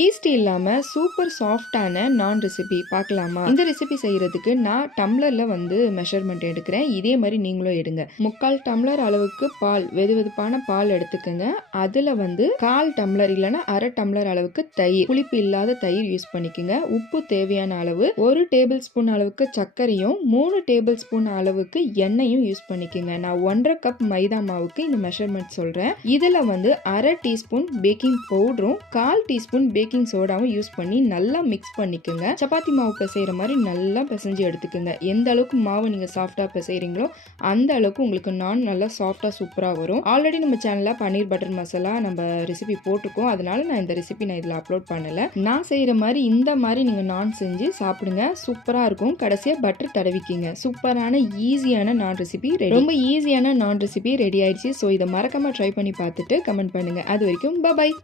East இல்லாமல் super சாஃப்டான நான் ரெசிபி பார்க்கலாமா? இந்த ரெசிபி செய்கிறதுக்கு நான் டம்ளரில் வந்து மெஷர்மெண்ட் எடுக்கிறேன். இதே மாதிரி நீங்களும் எடுங்க. முக்கால் டம்ளர் அளவுக்கு பால் வெது வெதுப்பான பால் எடுத்துக்கோங்க. அதில் வந்து கால் டம்ளர் இல்லைன்னா அரை டம்ளர் அளவுக்கு தயிர் புளிப்பு இல்லாத தயிர் யூஸ் பண்ணிக்கோங்க. உப்பு தேவையான அளவு ஒரு டேபிள் ஸ்பூன் அளவுக்கு சர்க்கரையும் மூணு டேபிள் ஸ்பூன் அளவுக்கு எண்ணெயும் யூஸ் பண்ணிக்கோங்க. நான் ஒன்றரை கப் மைதா மாவுக்கு இந்த மெஷர்மெண்ட் சொல்கிறேன் இதில் வந்து அரை டீஸ்பூன் பேக்கிங் பவுடரும் கால் டீஸ்பூன் பேக்கிங் சோடாவும் யூஸ் பண்ணி நல்லா மிக்ஸ் பண்ணிக்கோங்க. சப்பாத்தி மாவு பிசைகிற மாதிரி நல்லா பிசைஞ்சு எடுத்துக்கோங்க. எந்த அளவுக்கு மாவு நீங்கள் சாஃப்டாக பிசைகிறீங்களோ அந்த அளவுக்கு உங்களுக்கு நான் நல்லா சாஃப்டாக சூப்பராக வரும். ஆல்ரெடி நம்ம சேனலில் பன்னீர் பட்டர் மசாலா நம்ம ரெசிபி போட்டிருக்கோம். அதனால நான் இந்த ரெசிபி நான் இதில் அப்லோட் பண்ணலை. நான் செய்கிற மாதிரி இந்த மாதிரி நீங்கள் நான் செஞ்சு சாப்பிடுங்க. சூப்பராக இருக்கும். கடைசியாக பட்டர் தடவிக்கிங்க. சூப்பரான ஈஸியான நான் ரெசிபி ரொம்ப ஈஸியான நான் ரெசிபி ரெடி ஆயிடுச்சு. ஸோ இதை மறக்காமல் ட்ரை பண்ணி பார்த்துட்டு கமெண்ட் பண்ணுங்கள் அது வரைக்கும் பபாய்